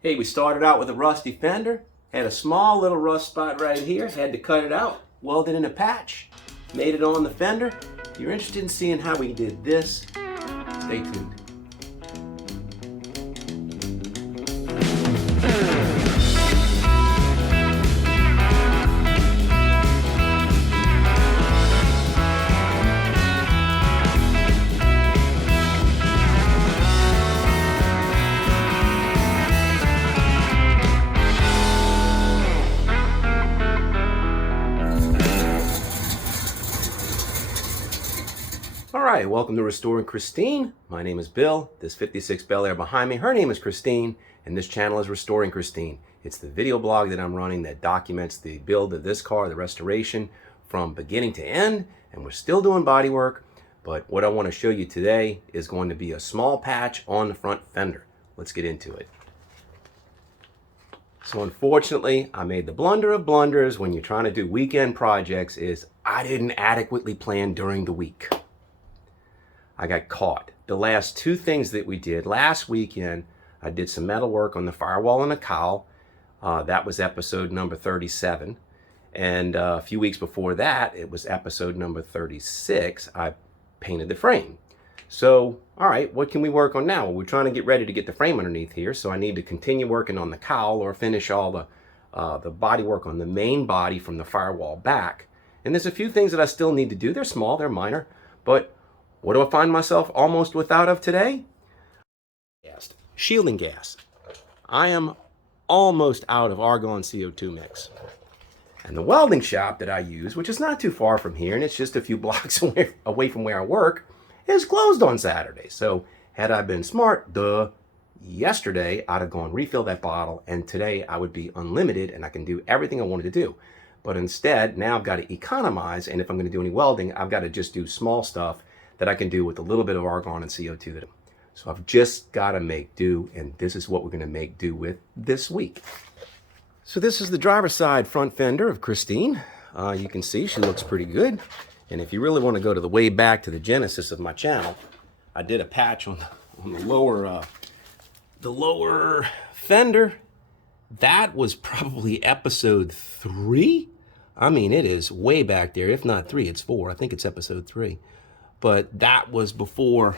Hey, we started out with a rusty fender, had a small little rust spot right here, had to cut it out, welded in a patch, made it on the fender. If you're interested in seeing how we did this, stay tuned. Alright, welcome to Restoring Christine. My name is Bill. This 56 Bel Air behind me, her name is Christine, and this channel is Restoring Christine. It's the video blog that I'm running that documents the build of this car, the restoration, from beginning to end, and we're still doing body work, but what I want to show you today is going to be a small patch on the front fender. Let's get into it. So unfortunately, I made the blunder of blunders when you're trying to do weekend projects is I didn't adequately plan during the week. I got caught. The last two things that we did last weekend, I did some metal work on the firewall and the cowl. That was episode number 37. And a few weeks before that, it was episode number 36. I painted the frame. So, all right, what can we work on now? Well, we're trying to get ready to get the frame underneath here, so I need to continue working on the cowl or finish all the body work on the main body from the firewall back. And there's a few things that I still need to do. They're small, they're minor, but what do I find myself almost without of today? Shielding gas. I am almost out of argon CO2 mix. And the welding shop that I use, which is not too far from here, and it's just a few blocks away from where I work, is closed on Saturday. So had I been smart, yesterday I'd have gone refill that bottle, and today I would be unlimited and I can do everything I wanted to do. But instead, now I've got to economize, and if I'm going to do any welding, I've got to just do small stuff that I can do with a little bit of argon and CO2. So I've just got to make do, and this is what we're going to make do with this week. So this is the driver's side front fender of Christine. You can see she looks pretty good. And if you really want to go to the way back to the genesis of my channel, I did a patch on the lower fender. That was probably episode 3. I mean, it is way back there. If not 3, it's 4. I think it's episode 3. But that was before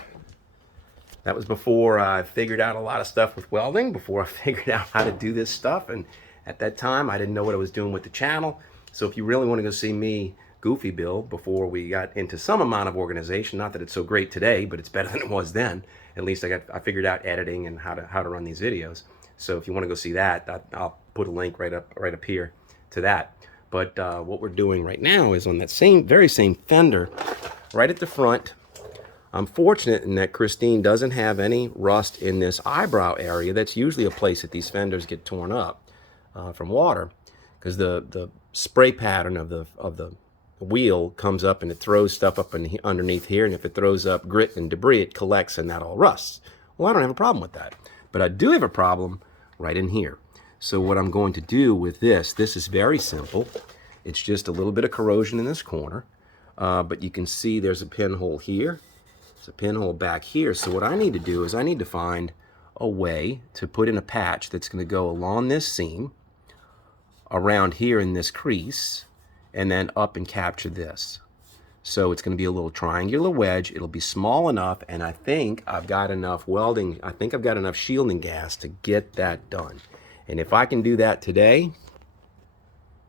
I figured out a lot of stuff with welding, before I figured out how to do this stuff. And at that time, I didn't know what I was doing with the channel. So if you really want to go see me goofy Bill before we got into some amount of organization, not that it's so great today, but it's better than it was then. At least I figured out editing and how to run these videos. So if you want to go see that, I'll put a link right up here to that. But what we're doing right now is on that very same fender, right at the front. I'm fortunate in that Christine doesn't have any rust in this eyebrow area. That's usually a place that these fenders get torn up from water, because the spray pattern of the wheel comes up and it throws stuff up underneath here, and if it throws up grit and debris, it collects and that all rusts. Well, I don't have a problem with that, but I do have a problem right in here. So what I'm going to do with this is very simple. It's just a little bit of corrosion in this corner. But you can see there's a pinhole here. There's a pinhole back here. So what I need to do is I need to find a way to put in a patch that's going to go along this seam, around here in this crease, and then up and capture this. So it's going to be a little triangular wedge. It'll be small enough, and I think I've got enough welding, I think I've got enough shielding gas to get that done. And if I can do that today,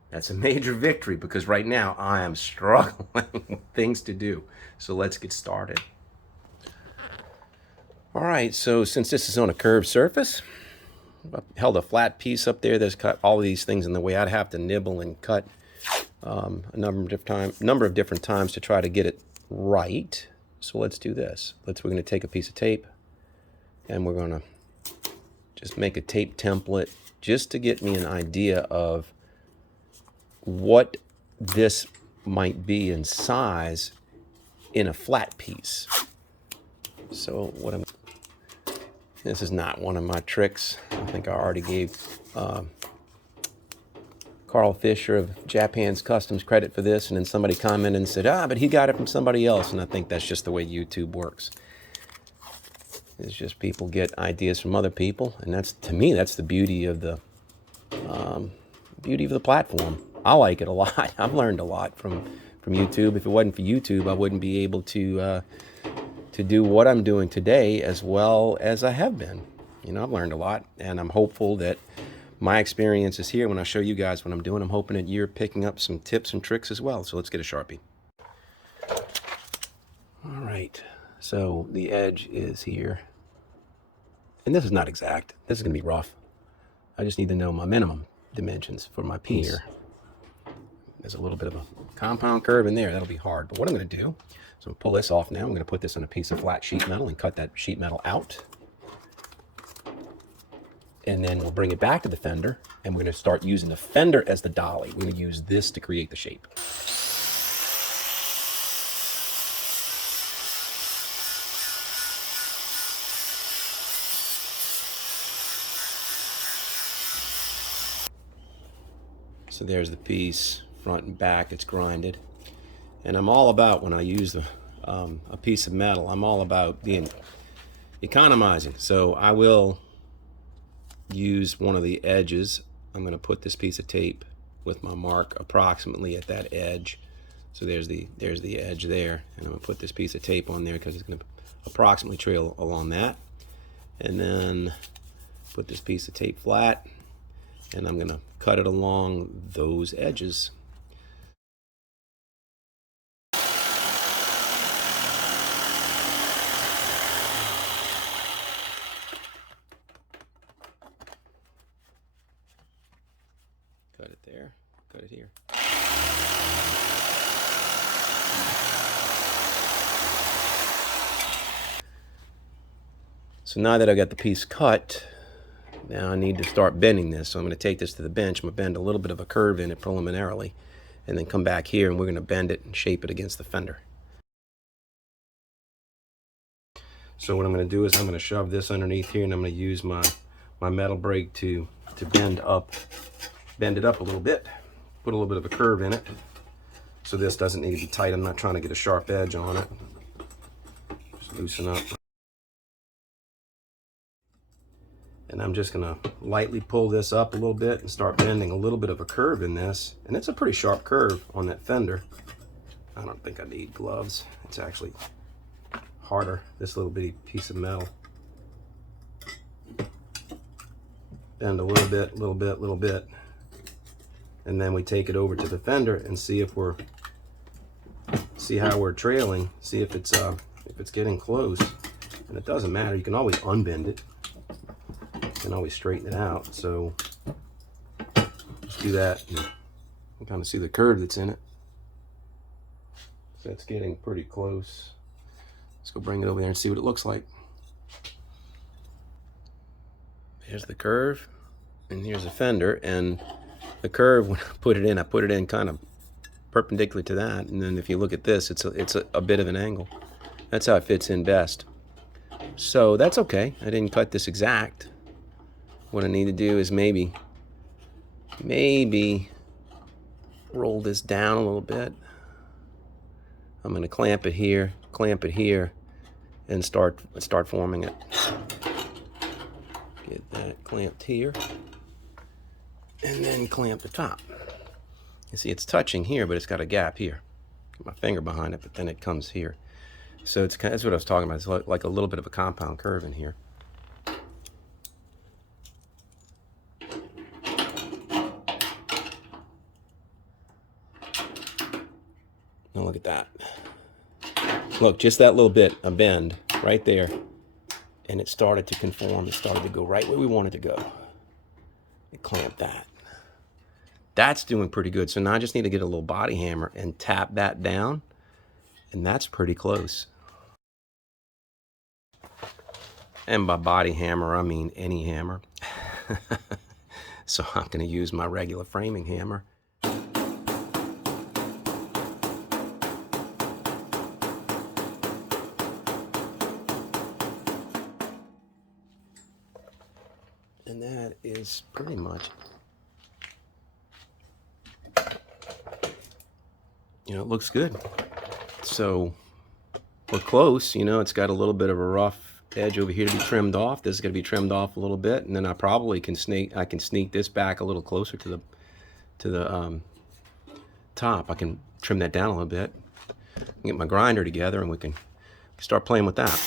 that's a major victory, because right now I am struggling with things to do. So let's get started. All right, so since this is on a curved surface, I held a flat piece up there that's cut all of these things in the way. I'd have to nibble and cut a number of different times to try to get it right. So let's do this. We're going to take a piece of tape, and we're going to just make a tape template just to get me an idea of what this might be in size in a flat piece. So this is not one of my tricks. I think I already gave Carl Fisher of Japan's Customs credit for this, and then somebody commented and said, but he got it from somebody else, and I think that's just the way YouTube works. is just people get ideas from other people, and that's, to me, that's the beauty of the platform. I like it a lot. I've learned a lot from YouTube. If it wasn't for YouTube, I wouldn't be able to do what I'm doing today as well as I have been. You know, I've learned a lot, and I'm hopeful that my experience is here when I show you guys what I'm doing. I'm hoping that you're picking up some tips and tricks as well. So let's get a Sharpie. All right, so the edge is here. And this is not exact. This is gonna be rough. I just need to know my minimum dimensions for my piece. Here. There's a little bit of a compound curve in there. That'll be hard. But what I'm gonna do is I'm gonna pull this off now. I'm gonna put this on a piece of flat sheet metal and cut that sheet metal out. And then we'll bring it back to the fender, and we're gonna start using the fender as the dolly. We're gonna use this to create the shape. So there's the piece, front and back, it's grinded. And I'm all about, when I use a piece of metal, I'm all about being economizing. So I will use one of the edges. I'm going to put this piece of tape with my mark approximately at that edge. So there's the edge there, and I'm going to put this piece of tape on there because it's going to approximately trail along that. And then put this piece of tape flat, and I'm going to cut it along those edges. Cut it there, cut it here. So now that I got the piece cut, now I need to start bending this. So I'm going to take this to the bench. I'm going to bend a little bit of a curve in it preliminarily, and then come back here and we're going to bend it and shape it against the fender. So what I'm going to do is I'm going to shove this underneath here, and I'm going to use my metal brake to bend it up a little bit, put a little bit of a curve in it. So this doesn't need to be tight. I'm not trying to get a sharp edge on it. Just loosen up. And I'm just gonna lightly pull this up a little bit and start bending a little bit of a curve in this. And it's a pretty sharp curve on that fender. I don't think I need gloves. It's actually harder, this little bitty piece of metal. Bend a little bit, little bit, little bit. And then we take it over to the fender and see if see how we're trailing, see if it's getting close. And it doesn't matter, you can always unbend it. You can always straighten it out. So just do that. You can kind of see the curve that's in it. So that's getting pretty close. Let's go bring it over there and see what it looks like. Here's the curve, and here's the fender. And the curve, when I put it in kind of perpendicular to that. And then if you look at this, it's a bit of an angle. That's how it fits in best. So that's okay. I didn't cut this exact. What I need to do is maybe roll this down a little bit. I'm going to clamp it here, and start forming it. Get that clamped here, and then clamp the top. You see, it's touching here, but it's got a gap here. Get my finger behind it, but then it comes here. So that's what I was talking about. It's like a little bit of a compound curve in here. Now look at that. Look, just that little bit of bend right there, and it started to conform. It started to go right where we wanted to go. It clamped that. That's doing pretty good. So now I just need to get a little body hammer and tap that down, and that's pretty close. And by body hammer, I mean any hammer. So I'm going to use my regular framing hammer. And that is pretty much, you know, it looks good. So we're close, you know, it's got a little bit of a rough edge over here to be trimmed off. This is going to be trimmed off a little bit, and then I probably can sneak this back a little closer to the top. I can trim that down a little bit, get my grinder together, and we can start playing with that.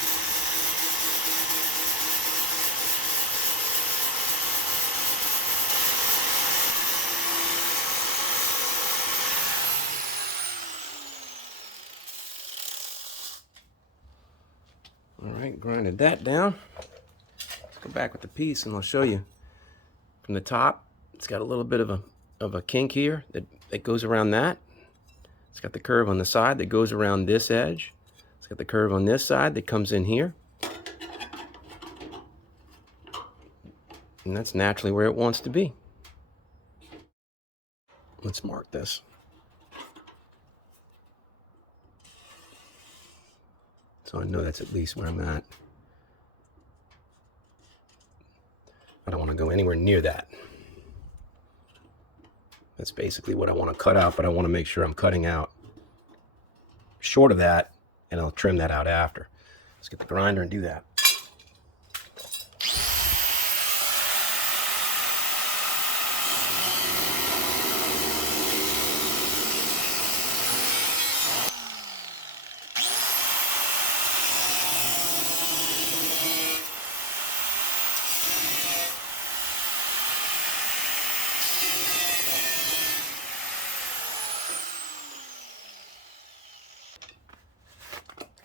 All right, grinded that down. Let's go back with the piece and I'll show you from the top. It's got a little bit of a kink here that goes around that. It's got the curve on the side that goes around this edge. It's got the curve on this side that comes in here. And that's naturally where it wants to be. Let's mark this. So I know that's at least where I'm at. I don't want to go anywhere near that. That's basically what I want to cut out, but I want to make sure I'm cutting out short of that, and I'll trim that out after. Let's get the grinder and do that.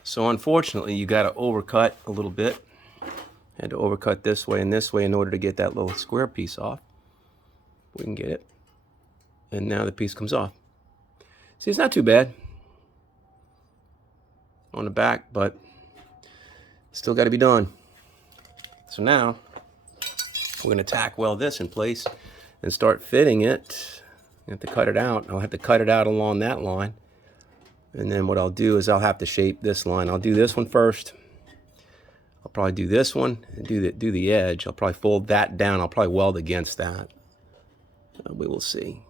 So unfortunately, you got to overcut a little bit. I had to overcut this way and this way in order to get that little square piece off. We can get it. And now the piece comes off. See, it's not too bad on the back, but still got to be done. So now we're going to tack weld this in place and start fitting it. I have to cut it out. I'll have to cut it out along that line. And then what I'll do is I'll have to shape this line. I'll do this one first. I'll probably do this one and do the edge. I'll probably fold that down. I'll probably weld against that. We will see.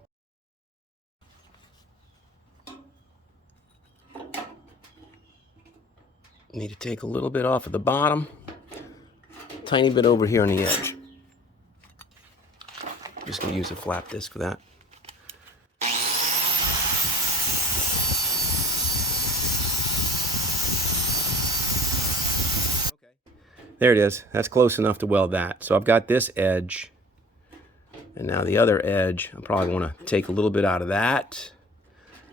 Need to take a little bit off of the bottom. Tiny bit over here on the edge. Just going to use a flap disc for that. There it is. That's close enough to weld that. So I've got this edge, and now the other edge. I probably want to take a little bit out of that.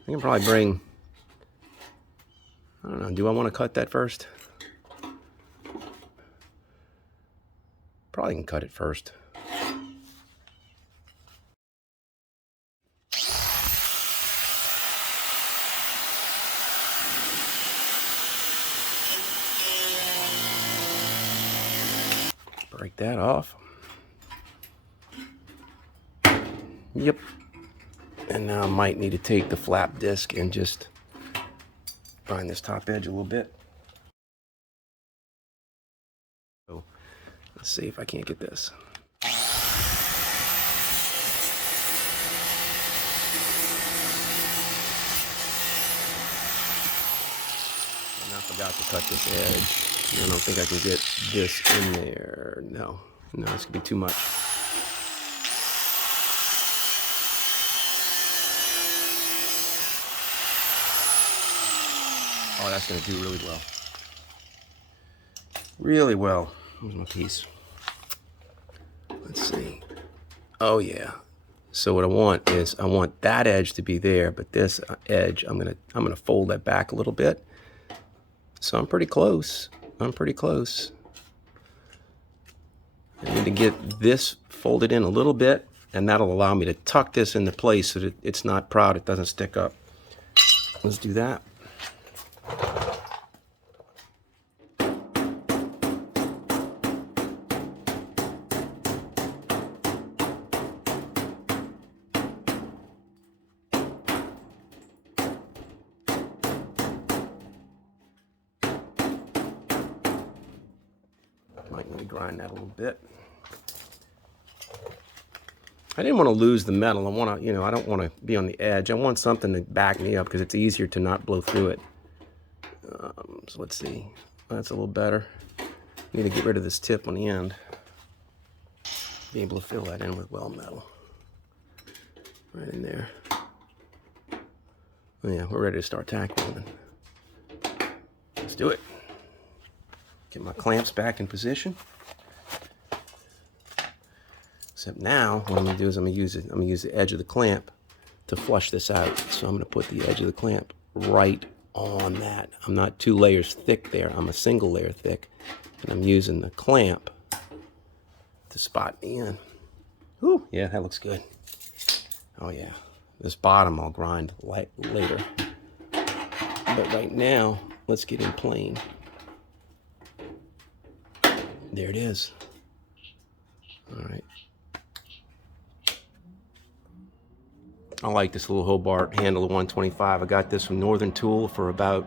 I can probably bring, I don't know, do I want to cut that first? Probably can cut it first. Break that off. Yep. And now I might need to take the flap disc and just grind this top edge a little bit. So let's see if I can't get this. And I forgot to cut this edge. I don't think I can get this in there. No, it's gonna be too much. Oh, that's gonna do really well. Really well. Where's my piece? Let's see. Oh yeah. So what I want is I want that edge to be there, but this edge I'm gonna fold that back a little bit. So I'm pretty close. I need to get this folded in a little bit, and that'll allow me to tuck this into place so that it's not proud, it doesn't stick up. Let's do that. Might need to grind that a little bit. I didn't want to lose the metal. I want to, I don't want to be on the edge. I want something to back me up because it's easier to not blow through it. So let's see. That's a little better. Need to get rid of this tip on the end. Be able to fill that in with weld metal. Right in there. Oh yeah, we're ready to start tack welding. Let's do it. Get my clamps back in position. Except now, what I'm going to do is I'm going to use the edge of the clamp to flush this out. So I'm going to put the edge of the clamp right on that. I'm not 2 layers thick there. I'm a single layer thick. And I'm using the clamp to spot me in. Whew, yeah, that looks good. Oh yeah. This bottom I'll grind later. But right now, let's get in plane. There it is. All right. I like this little Hobart handle of 125. I got this from Northern Tool for about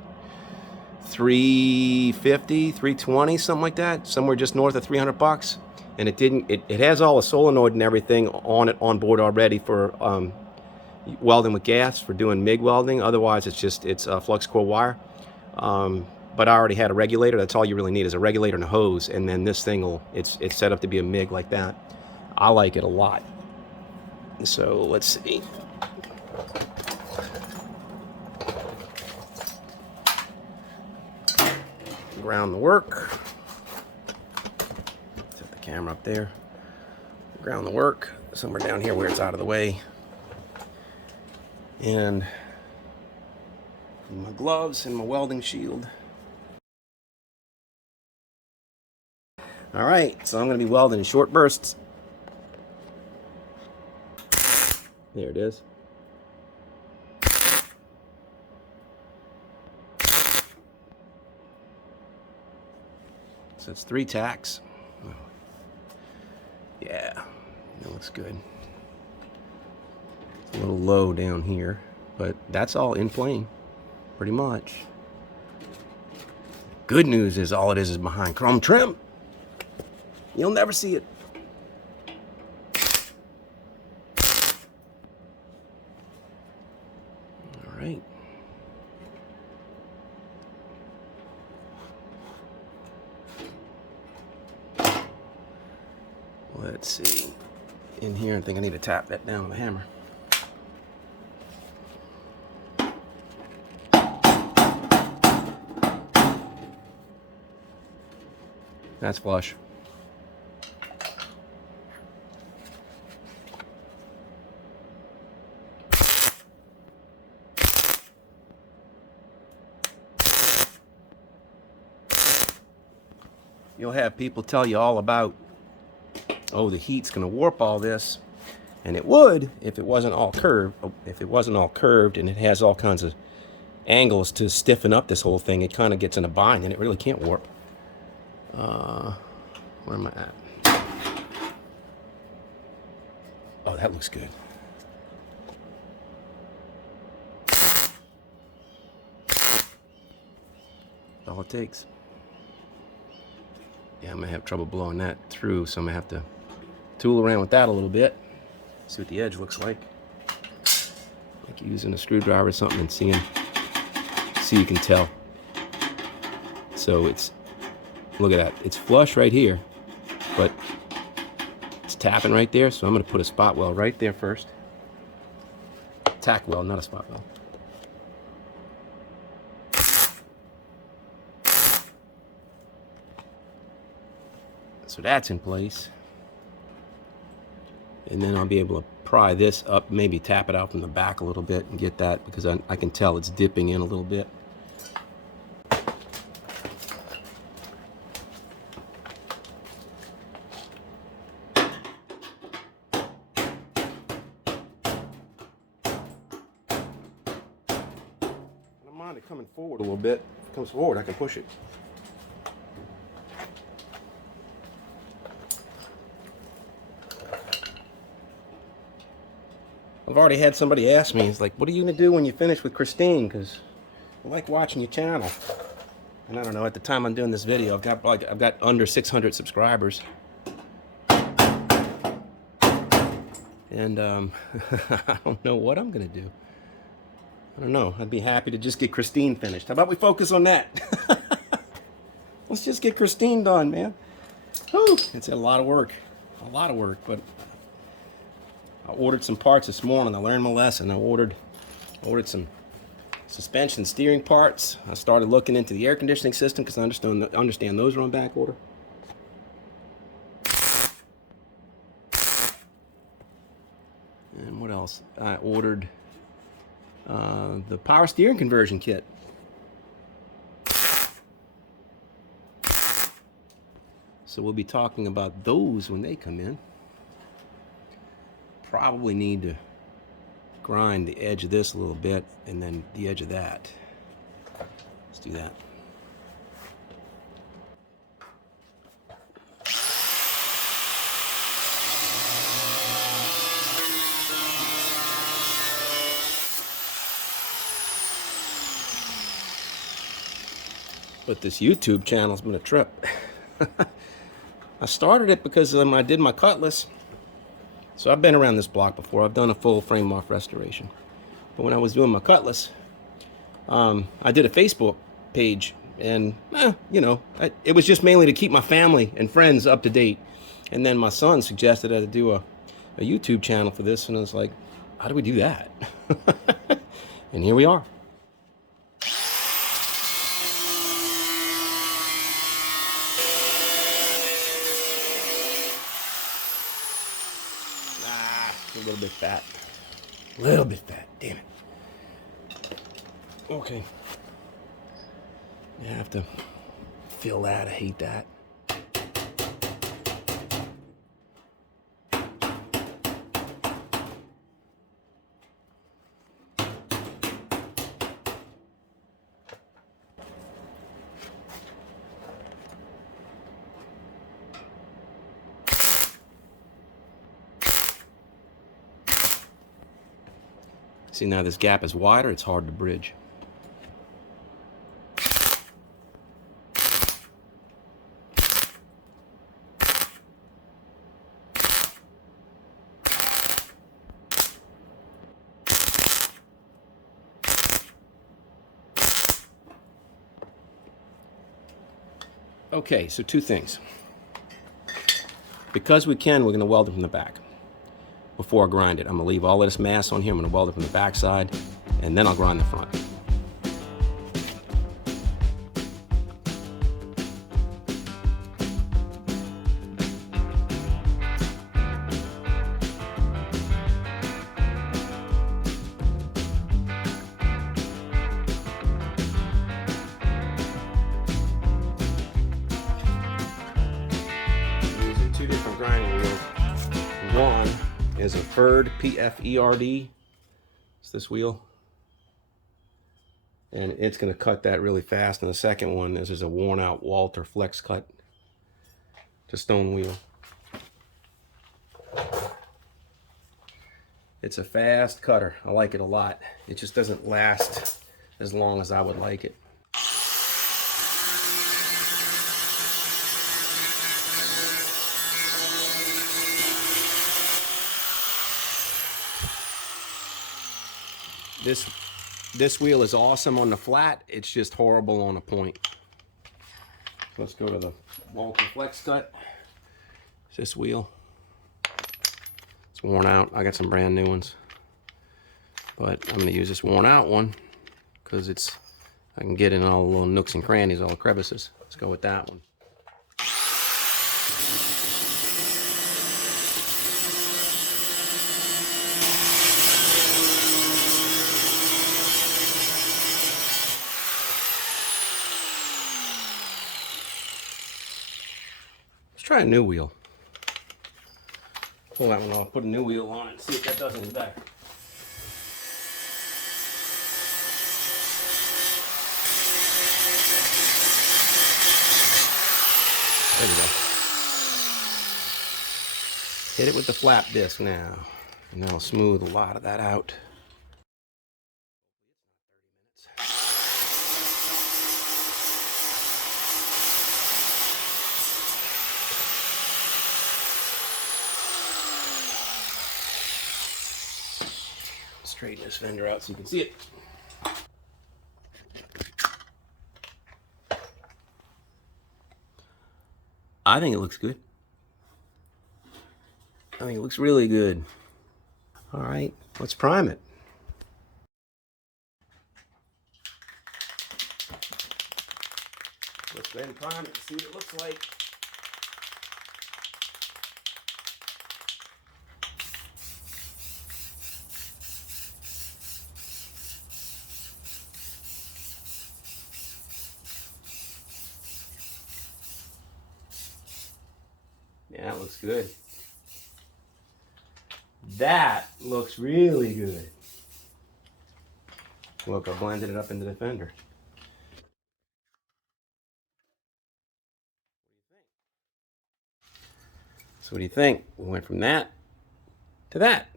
$350, $320, something like that. Somewhere just north of $300. And it has all the solenoid and everything on it on board already for welding with gas, for doing MIG welding. Otherwise, it's flux core wire. But I already had a regulator. That's all you really need is a regulator and a hose, and then this thing it's set up to be a MIG like that. I like it a lot. So let's see. Ground the work. Set the camera up there. Ground the work somewhere down here where it's out of the way. And my gloves and my welding shield. All right, so I'm going to be welding in short bursts. There it is. So it's 3 tacks. Yeah, that looks good. It's a little low down here, but that's all in plane, pretty much. Good news is all it is behind chrome trim. You'll never see it. All right. Let's see. In here, I think I need to tap that down with a hammer. That's flush. You'll have people tell you all about, oh, the heat's going to warp all this, and it would if it wasn't all curved. If it wasn't all curved and it has all kinds of angles to stiffen up this whole thing, it kind of gets in a bind and it really can't warp. Where am I at? Oh, that looks good. That's all it takes. Yeah, I'm gonna have trouble blowing that through, so I'm gonna have to tool around with that a little bit, see what the edge looks like using a screwdriver or something and see you can tell. So it's, look at that, it's flush right here, but it's tapping right there, so I'm gonna put a spot weld right there first. Tack weld, not a spot weld. So that's in place. And then I'll be able to pry this up, maybe tap it out from the back a little bit and get that, because I can tell it's dipping in a little bit. I don't mind it coming forward a little bit. If it comes forward, I can push it. I've already had somebody ask me, it's like, what are you going to do when you finish with Christine? Because I like watching your channel. And I don't know, at the time I'm doing this video, I've got under 600 subscribers. And I don't know what I'm going to do. I don't know. I'd be happy to just get Christine finished. How about we focus on that? Let's just get Christine done, man. Whew, it's a lot of work. A lot of work, but I ordered some parts this morning. I learned my lesson. I ordered some suspension steering parts. I started looking into the air conditioning system because I understand those are on back order. And what else? I ordered the power steering conversion kit. So we'll be talking about those when they come in. Probably need to grind the edge of this a little bit and then the edge of that. Let's do that. But this YouTube channel's been a trip. I started it because I did my Cutlass. So I've been around this block before. I've done a full frame off restoration. But when I was doing my Cutlass, I did a Facebook page, and you know, it was just mainly to keep my family and friends up to date. And then my son suggested I do a YouTube channel for this, and I was like, how do we do that? And here we are. A little bit fat. A little bit fat. Damn it. Okay. You have to feel that. I hate that. See, now this gap is wider, it's hard to bridge. Okay, so two things. Because we can, we're going to weld it from the back. Before I grind it, I'm going to leave all of this mass on here. I'm going to weld it from the back side, and then I'll grind the front. I'm using two different grinding wheels. One is a Ferd PFERD. It's this wheel, and it's going to cut that really fast. And the second one is a worn out Walter Flex Cut, to stone wheel. It's a fast cutter. I like it a lot. It just doesn't last as long as I would like it. This wheel is awesome on the flat. It's just horrible on a point. Let's go to the Walter Flex Cut. It's this wheel. It's worn out. I got some brand new ones, but I'm going to use this worn out one because I can get in all the little nooks and crannies, all the crevices. Let's go with that one. Try a new wheel. Pull that one off, put a new wheel on it, and see if that does any better. There we go. Hit it with the flap disc now, and that'll smooth a lot of that out. Straighten this fender out so you can see it. I think it looks good. I think it looks really good. All right, let's prime it. Let's go ahead and prime it and see what it looks like. Yeah, that looks good. That looks really good. Look, I blended it up into the fender. So what do you think? We went from that to that.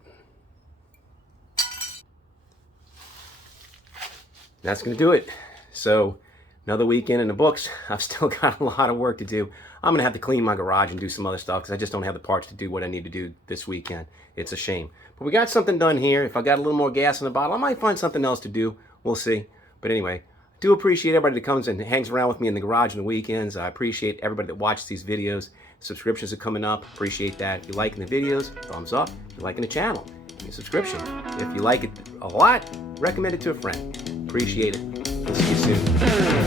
That's going to do it. So another weekend in the books. I've still got a lot of work to do. I'm going to have to clean my garage and do some other stuff because I just don't have the parts to do what I need to do this weekend. It's a shame. But we got something done here. If I got a little more gas in the bottle, I might find something else to do. We'll see. But anyway, I do appreciate everybody that comes and hangs around with me in the garage on the weekends. I appreciate everybody that watches these videos. Subscriptions are coming up. Appreciate that. If you're liking the videos, thumbs up. If you're liking the channel, give me a subscription. If you like it a lot, recommend it to a friend. Appreciate it. We'll see you soon.